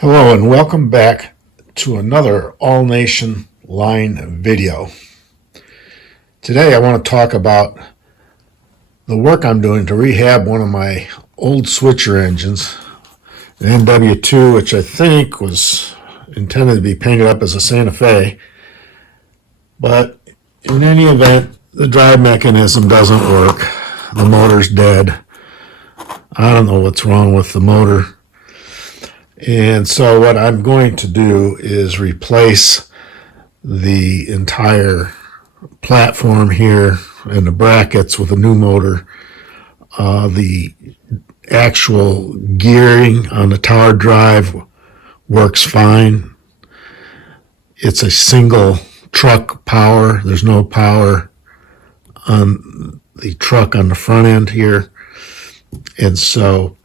Hello and welcome back to another All Nation Line video. Today I want to talk about the work I'm doing to rehab one of my old switcher engines, an NW2, which I think was intended to be painted up as a Santa Fe. But in any event, the drive mechanism doesn't work. The motor's dead. I don't know what's wrong with the motor. And so what I'm going to do is replace the entire platform here and the brackets with a new motor. The actual gearing on the tower drive works fine. It's a single truck power. There's no power on the truck on the front end here. And so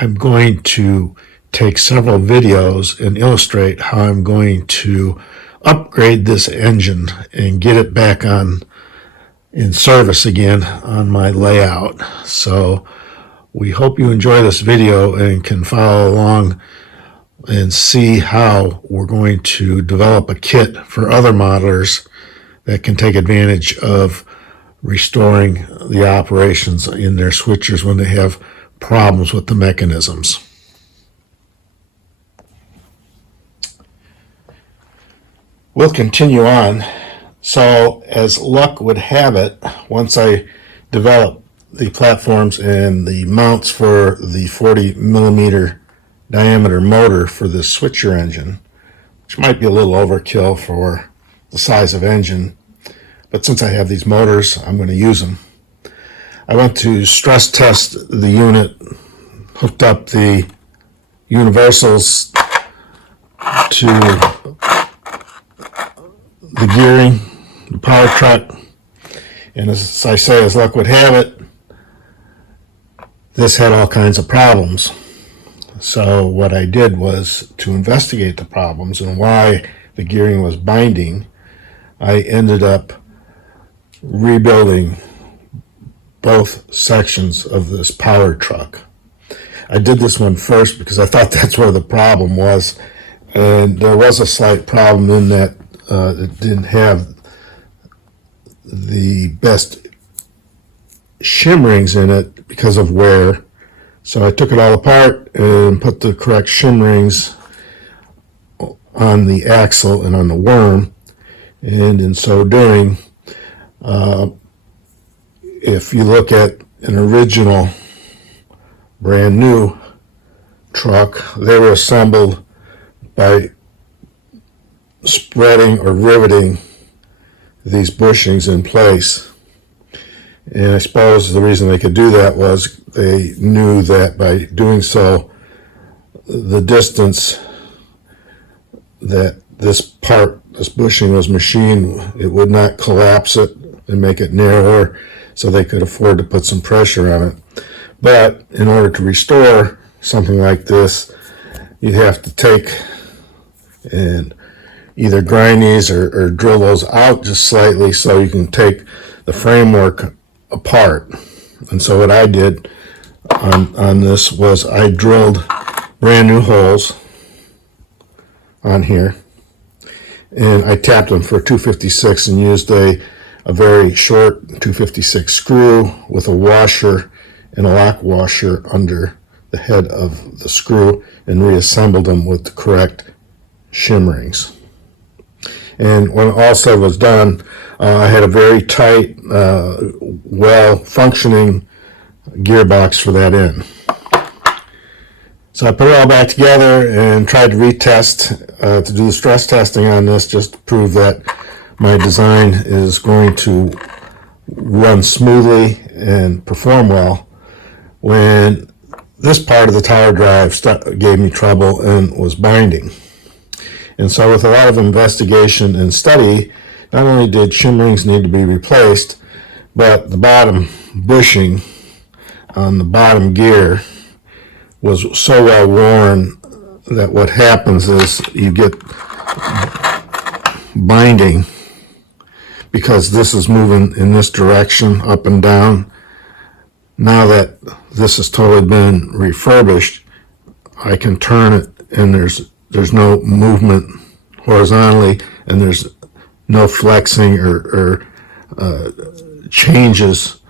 I'm going to take several videos and illustrate how I'm going to upgrade this engine and get it back in service again on my layout. So we hope you enjoy this video and can follow along and see how we're going to develop a kit for other modelers that can take advantage of restoring the operations in their switchers when they have problems with the mechanisms. We'll continue on. So as luck would have it, once I develop the platforms and the mounts for the 40 millimeter diameter motor for this switcher engine, which might be a little overkill for the size of engine, but since I have these motors, I'm going to use them. I went to stress test the unit, hooked up the universals to the gearing, the power truck, and as I say, as luck would have it, this had all kinds of problems. So what I did was to investigate the problems and why the gearing was binding. I ended up rebuilding both sections of this power truck. I did this one first because I thought that's where the problem was, and there was a slight problem in that it didn't have the best shim rings in it because of wear. So I took it all apart and put the correct shim rings on the axle and on the worm, and in so doing, if you look at an original brand new truck, they were assembled by spreading or riveting these bushings in place. And I suppose the reason they could do that was they knew that by doing so, the distance that this bushing was machined, it would not collapse it and make it narrower, so they could afford to put some pressure on it. But in order to restore something like this, you'd have to take and either grind these or drill those out just slightly so you can take the framework apart. And so what I did on this was I drilled brand new holes on here, and I tapped them for 256 and used a very short 256 screw with a washer and a lock washer under the head of the screw, and reassembled them with the correct shim rings. And when all said was done, I had a very tight, well-functioning gearbox for that end. So I put it all back together and tried to retest, to do the stress testing on this, just to prove that my design is going to run smoothly and perform well, when this part of the tower drive gave me trouble and was binding. And so with a lot of investigation and study, not only did shim rings need to be replaced, but the bottom bushing on the bottom gear was so well worn that what happens is you get binding because this is moving in this direction up and down. Now that this has totally been refurbished, I can turn it, and there's no movement horizontally, and there's no flexing or changes.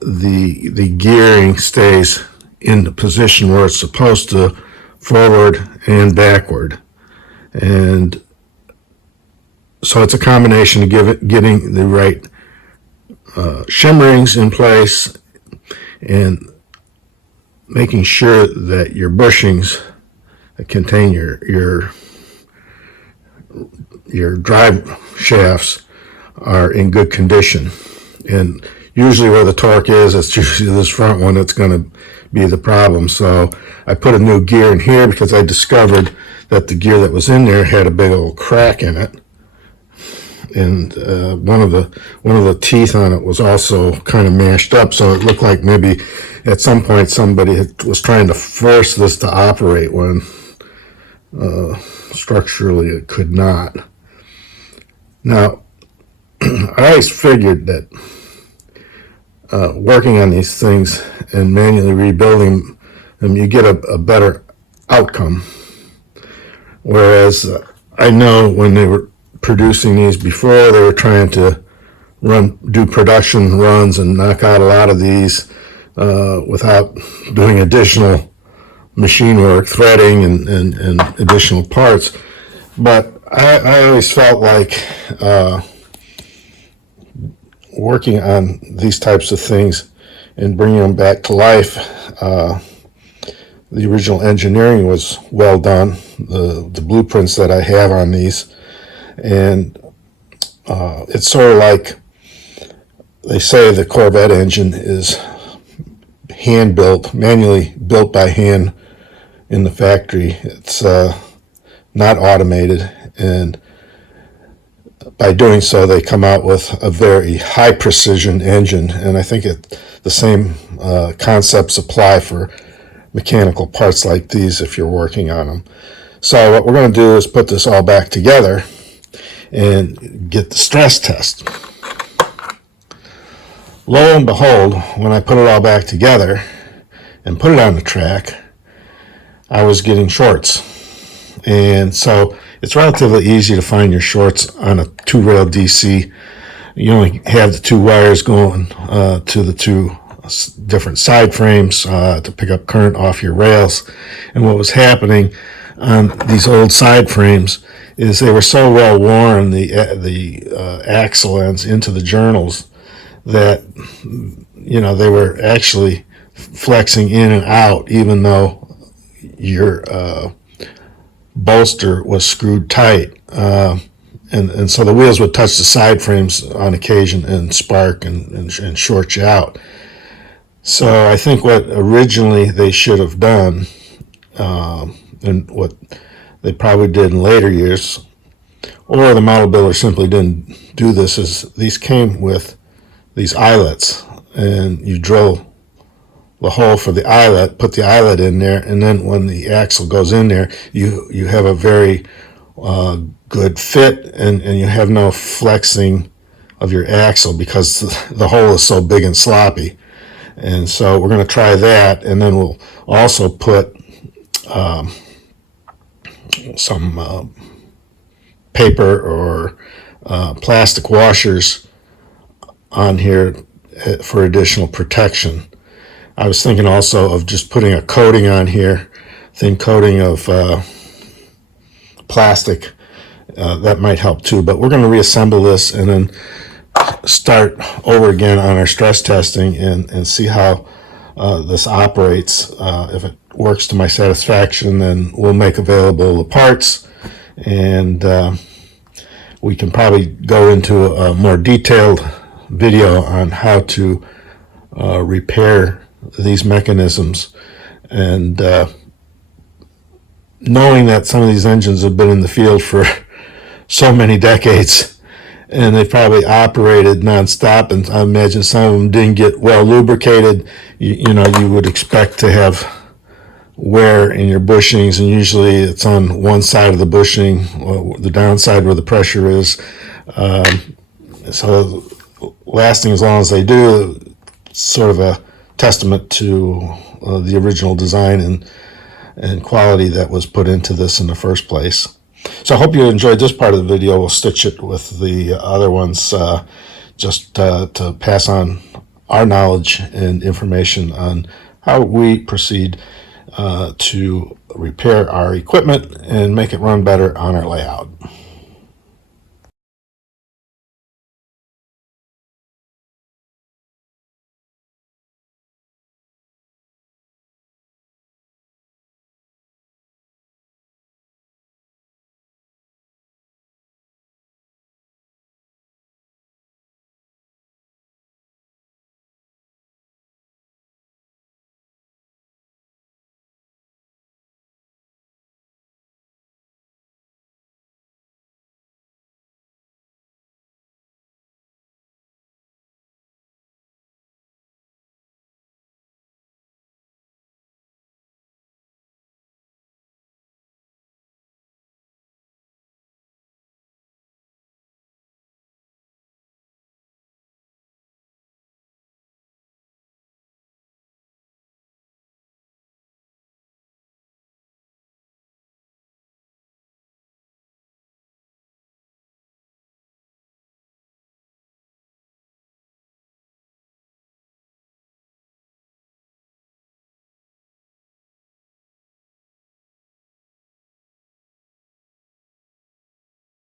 The gearing stays in the position where it's supposed to, forward and backward. And so it's a combination of getting the right shimmerings in place and making sure that your bushings that contain your drive shafts are in good condition. And usually where the torque is, it's usually this front one that's going to be the problem. So I put a new gear in here because I discovered that the gear that was in there had a big old crack in it. And one of the teeth on it was also kind of mashed up, so it looked like maybe at some point somebody was trying to force this to operate when structurally it could not. Now, I always figured that working on these things and manually rebuilding them, you get a better outcome. Whereas I know when they were producing these before, they were trying to do production runs and knock out a lot of these without doing additional machine work, threading and additional parts. But I always felt like working on these types of things and bringing them back to life, the original engineering was well done. The blueprints that I have on these, and it's sort of like they say the Corvette engine is hand built, manually built by hand in the factory. It's not automated, and by doing so, they come out with a very high precision engine. And I think the same concepts apply for mechanical parts like these if you're working on them. So what we're going to do is put this all back together and get the stress test. Lo and behold, when I put it all back together and put it on the track, I was getting shorts. And so it's relatively easy to find your shorts on a two-rail DC. You only have the two wires going to the two different side frames to pick up current off your rails. And what was happening on these old side frames is they were so well worn, the axle ends into the journals, that they were actually flexing in and out, even though your bolster was screwed tight. And so the wheels would touch the side frames on occasion and spark and short you out. So I think what originally they should have done, and what they probably did in later years, or the model builder simply didn't do this, is these came with these eyelets, and you drill the hole for the eyelet, put the eyelet in there, and then when the axle goes in there, you have a very good fit, and you have no flexing of your axle because the hole is so big and sloppy. And so we're going to try that, and then we'll also put some paper or plastic washers on here for additional protection. I was thinking also of just putting a coating on here, thin coating of plastic. That might help too, but we're going to reassemble this and then start over again on our stress testing and see how this operates. If it works to my satisfaction, then we'll make available the parts, and we can probably go into a more detailed video on how to repair these mechanisms. And knowing that some of these engines have been in the field for so many decades, and they probably operated nonstop, and I imagine some of them didn't get well lubricated, you would expect to have wear in your bushings, and usually it's on one side of the bushing, the downside where the pressure is. So lasting as long as they do, sort of a testament to the original design. And and quality that was put into this in the first place. So I hope you enjoyed this part of the video. We'll stitch it with the other ones just to pass on our knowledge and information on how we proceed to repair our equipment and make it run better on our layout.